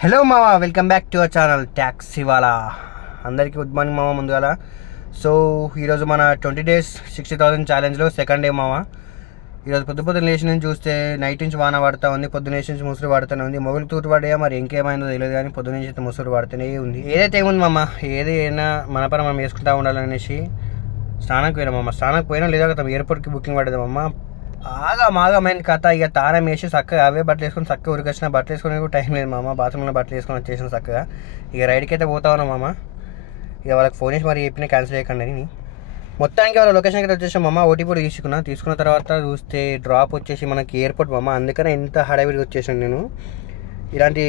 Hello మావా, welcome back to our channel taxi wala. అందరికీ good morning మావా. ముందుగా సో ఈరోజు మన 20 days 60,000 ఛాలెంజ్లో సెకండ్ డే మావా. ఈరోజు పొద్దున లేచి నుంచి చూస్తే నైట్ నుంచి వాన పడుతూ ఉంది, పొద్దున్న లేచి నుంచి ముసురు పడుతూనే ఉంది. మొగులు తూటు పడ్డా మరి ఇంకేమైందో తెలియదు, కానీ పొద్దున్న నుంచి అయితే ముసురు పడుతూనే ఉంది. ఏదైతే ఏముంది మామ, ఏది అయినా మన పని మనం వేసుకుంటూ ఉండాలనేసి స్నానంకి పోయినా మామ. స్నానంకి పోయినా లేదా కదా ఎయిర్పోర్ట్కి బుకింగ్ పడేది మామ. ఆగమైన కథ. ఇక తానం వేసి చక్కగా అవే బట్టలు వేసుకొని చక్కగా ఉరికొచ్చిన. బట్టలు వేసుకునే కూడా టైం లేదు మామ. బాత్రూంలో బట్టలు వేసుకొని వచ్చేసిన చక్కగా. ఇక రైడ్కి అయితే పోతా ఉన్నాం మామ. ఇక వాళ్ళకి ఫోన్ చేసి మరి చెప్పిన క్యాన్సిల్ చేయకండి అని. మొత్తానికి వాళ్ళ లొకేషన్కి అయితే వచ్చేసాం మామ. ఓటీపీ తీసుకున్న తర్వాత చూస్తే డ్రాప్ వచ్చేసి మనకి ఎయిర్పోర్ట్ మామ. అందుకనే ఎంత హడావిడిగా వచ్చేసాను నేను. ఇలాంటి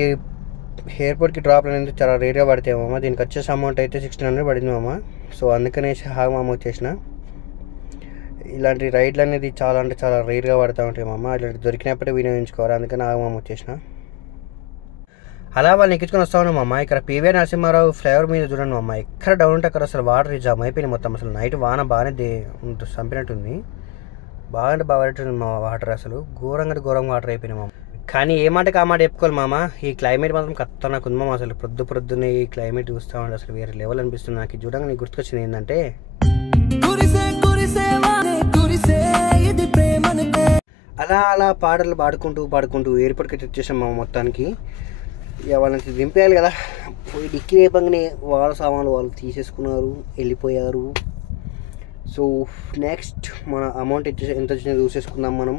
ఎయిర్పోర్ట్కి డ్రాప్ అనేది చాలా రేట్గా పడతాయి మామ. దీనికి వచ్చేసి అమౌంట్ అయితే 1600 పడింది మామ. సో అందుకనేసి మామ వచ్చేసిన. ఇలాంటి రైడ్లు అనేది చాలా అంటే చాలా రేర్గా పడుతూ ఉంటాయి మామ. ఇలాంటి దొరికినప్పుడే వినియోగించుకోవాలి, అందుకని ఆగమామ వచ్చేసిన. అలా వాళ్ళని ఎక్కించుకొని వస్తా ఉన్నాం మామ. ఇక్కడ పివిఆర్ నరసింహారావు ఫ్లైఓవర్ మీద చూడండి మామ. ఎక్కడ డౌన్ ఉంటే అక్కడ అసలు వాటర్ జామ్ అయిపోయింది మొత్తం. అసలు నైట్ వాన బాగానే చంపినట్టుంది. బాగా పడుతుంది మా వాటర్. అసలు ఘోరంగా వాటర్ అయిపోయినాయి మామ. కానీ ఏ మాటకి ఆ మాట చెప్పుకోవాలి మామ. ఈ క్లైమేట్ మాత్రం ఖతర్నాక్ ఉంది మామ. అసలు పొద్దున్నే ఈ క్లైమేట్ చూస్తూ ఉంటే అసలు వేరే లెవెల్ అనిపిస్తుంది నాకు. చూడంగా నీకు గుర్తుకొచ్చింది ఏంటంటే, అలా పాటలు పాడుకుంటూ ఎయిర్పోర్ట్కి అయితే వచ్చేసాం మా మొత్తానికి. ఇక వాళ్ళని దింపేయాలి కదా. పోయి డిక్కీ రేపంగానే వాళ్ళ సామాన్లు వాళ్ళు తీసేసుకున్నారు, వెళ్ళిపోయారు. సో నెక్స్ట్ మన అమౌంట్ ఎంత వచ్చిందో చూసేసుకుందాం మనం.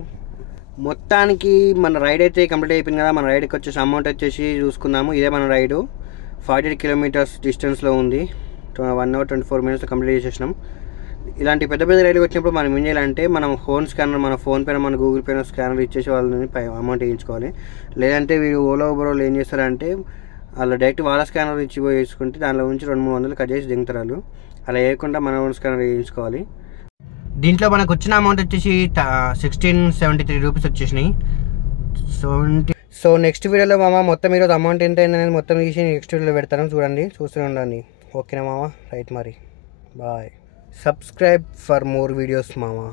మొత్తానికి మన రైడ్ అయితే కంప్లీట్ అయిపోయింది కదా. మన రైడ్కి వచ్చేసి అమౌంట్ వచ్చేసి చూసుకుందాము. ఇదే మన రైడు 48 kilometers డిస్టెన్స్లో ఉంది. 1 hour 24 minutes కంప్లీట్ చేసేసినాం. ఇలాంటి పెద్ద రైలు వచ్చినప్పుడు మనం ఏం చేయాలంటే, మనం ఫోన్ స్కానర్, మన ఫోన్పే, మన గూగుల్ పే స్కానర్ ఇచ్చేసి వాళ్ళని అమౌంట్ వేయించుకోవాలి. లేదంటే వీళ్ళు ఓలా ఊబర్ వాళ్ళు ఏం చేస్తారంటే, వాళ్ళు డైరెక్ట్ వాళ్ళ స్కానర్ ఇచ్చి వేసుకుంటే దానిలో నుంచి 200-300 కట్ చేసి దిగుతారు వాళ్ళు. అలా వేయకుండా మన ఓన్ స్కానర్ వేయించుకోవాలి. దీంట్లో మనకు వచ్చిన అమౌంట్ వచ్చేసి 1673 రూపీస్ వచ్చేసినాయి. సో నెక్స్ట్ వీడియోలో మామ మొత్తం ఈరోజు అమౌంట్ ఎంత అయిందనేది మొత్తం తీసి నెక్స్ట్ వీడియోలో పెడతాను, చూస్తూనే ఉండండి. ఓకేనా మామ? రైట్ మరి, bye. Subscribe for more videos mama.